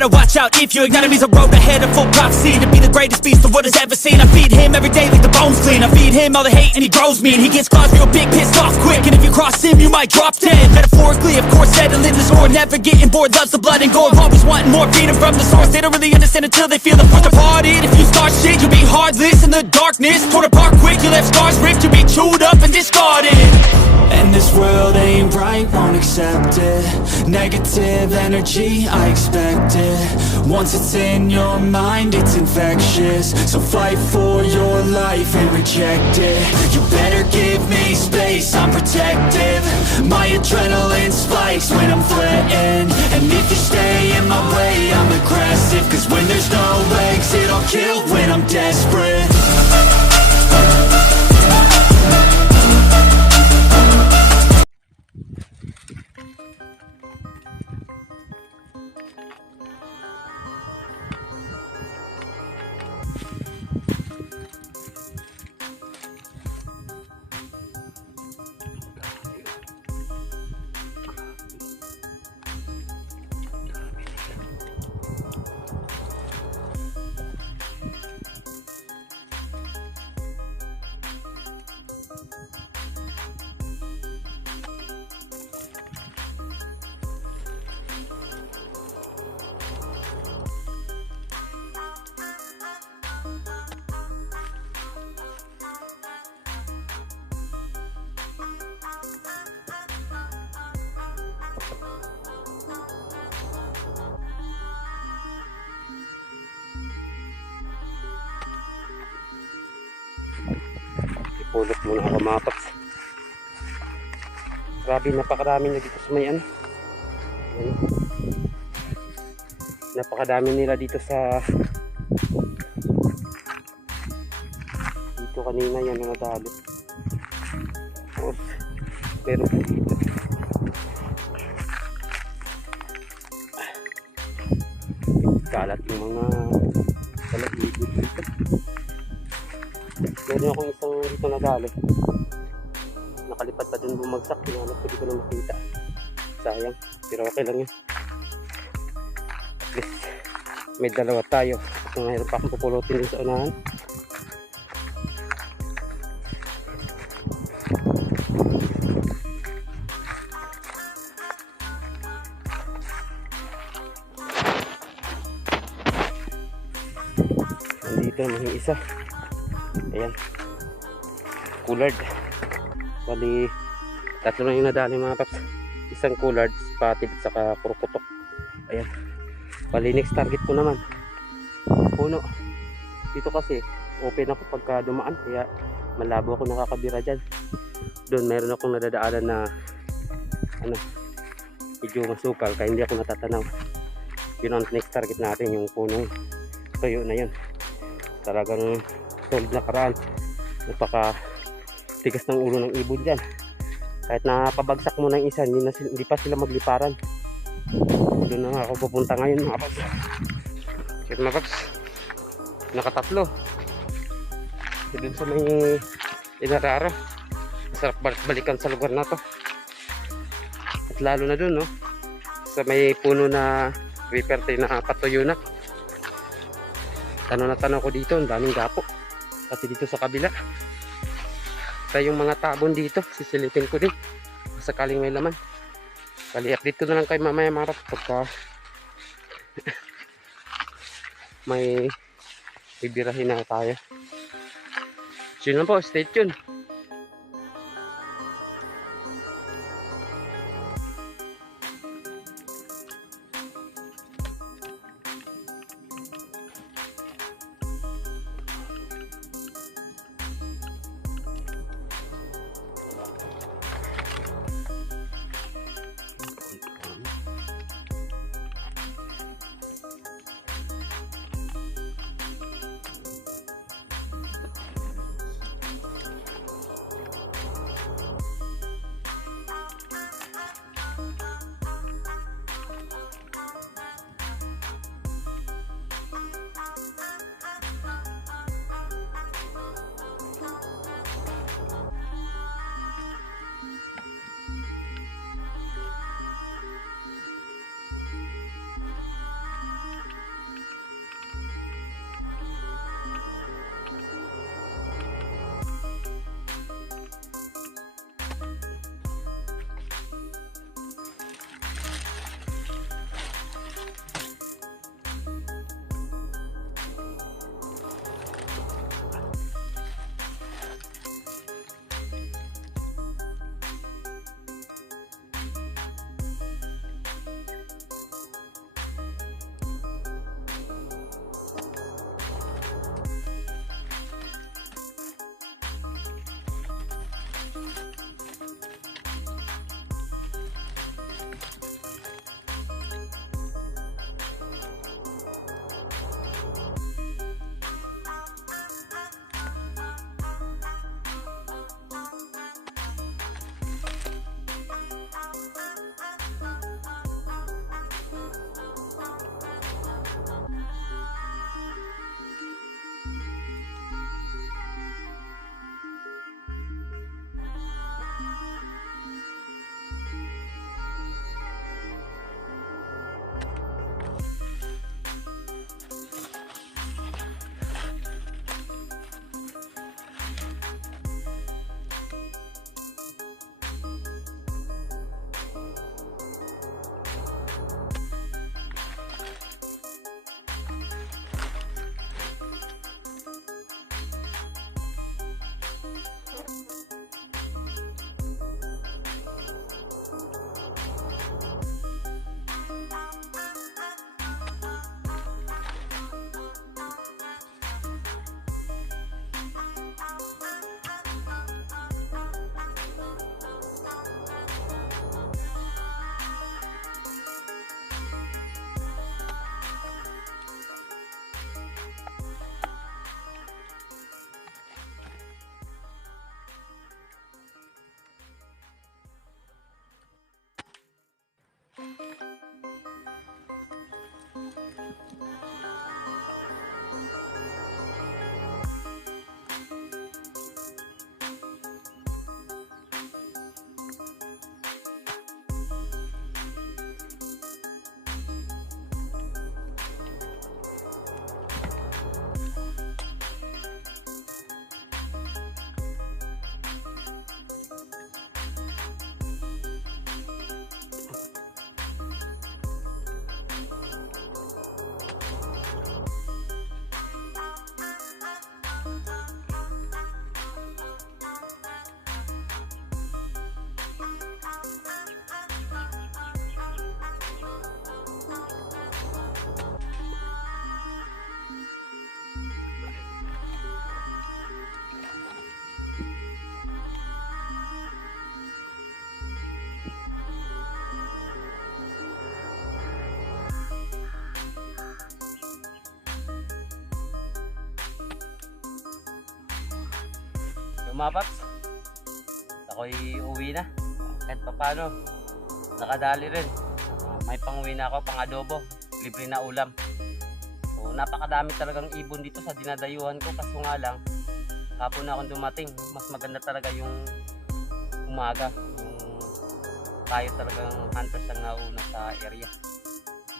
better watch out if your enemy's a road ahead. Of full prophecy To be the greatest beast the world has ever seen. I feed him every day like the bones clean. I feed him all the hate and he grows me. And He gets claws real big, pissed off quick. And if you cross him, you might drop dead. Metaphorically, of course, settling the score. Never getting bored, loves the blood and gore. Always wanting more, feeding from the source. They don't really understand until they feel the force apart it If you start shit, you'll be heartless in the darkness. Torn apart quick, you left scars ripped. You'll be chewed up and world ain't right, won't accept it. Negative energy, I expect it. Once it's in your mind, it's infectious. So fight for your life and reject it. You better give me space, I'm protective. My adrenaline spikes when I'm threatened. And if you stay in my way, I'm aggressive. Cause when there's no legs, it'll kill. When I'm desperate Ako mga paps. Grabe, napakarami na dito sa may ano. Napakadami nila dito sa dito kanina yan mga dalo. Tapos, pero dito. Kalat yung mga kalaibig dito. Meron akong isang dito na dali. Nakalipat pa dun bumagsak. Tinanap ko di ko na makita. Sayang. Pero okay lang yun. At least may dalawa tayo. Kung mayroon pa akong pupulutin din sa unahan. Nandito naman yung isa. Ayan. Coolard. Bali, tatlo na yung nadali mga paps. Isang coolard, spotted, saka kurukutok. Ayan. Bali, next target ko naman. Puno. Dito kasi, open ako pagka dumaan. Kaya, malabo ako nakakabira dyan. Doon, meron akong nadadaanan na ano, medyo masukal. Kaya hindi ako natatanaw. Yun ang next target natin, yung punong tuyo na yun. Talagang solid na karaan napaka tigas ng ulo ng ibon dyan. Kahit na pabagsak mo ng isa hindi, na, hindi pa sila magliparan. Doon na ako pupunta ngayon mga paps kahit mga paps nakatatlo. Doon sa may inararo balik balikan sa lugar na to. At lalo na doon no? Sa may puno na reaper tree na patuyo na. Tanong na tanong ko dito ang daming gapo pati dito sa kabila. Kaya yung mga tabon dito. Sisilipin ko din. Sakaling may laman. Bali update ko na lang kay mamaya mga paps pagka may bibirahin na tayo. So yun lang po. Stay tuned mga paps, ako'y uwi na. Kahit pa paano, nakadali rin. May pang-uwi na ako, pang-adobo, libre na ulam. So, napakadami talagang ibon dito sa dinadayuhan ko. Kaso nga lang, hapon na akong dumating. Mas maganda talaga yung umaga. Yung tayo talagang hunters ang nauna sa area.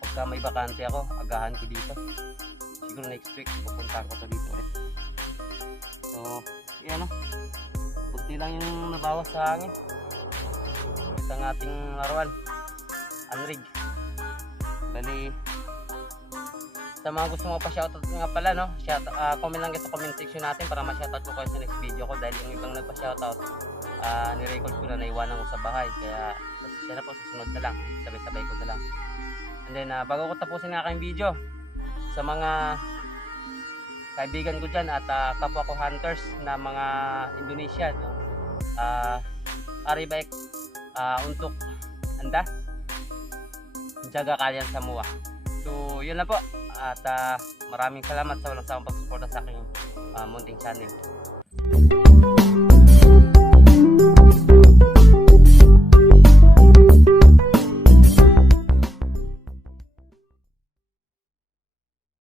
Pagka may bakante ako, agahan ko dito. Siguro next week, pupunta ko to dito ulit. Kunti lang yung nabawas sa hangin. Ulit ang ating laruan. Unrig. Bali, sa mga gusto mo pa shoutout nga pala no, shout, ah, comment lang sa comment section natin para ma-shoutout ko kayo sa next video ko dahil yung ibang nagpa-shoutout ah ni-record ko na naiwanan ko sa bahay kaya siya na po sa sunod na lang sabay-sabay ko na lang and then ah, bago ko tapusin ang aking video sa mga kaibigan ko dyan at ah, kapwa ko hunters na mga Indonesian no? Ah ari baik ah, untuk anda? Jaga kalian semua. So yun na po. At ah, maraming salamat sa walang sawang pagsuporta sa aking ah, munting channel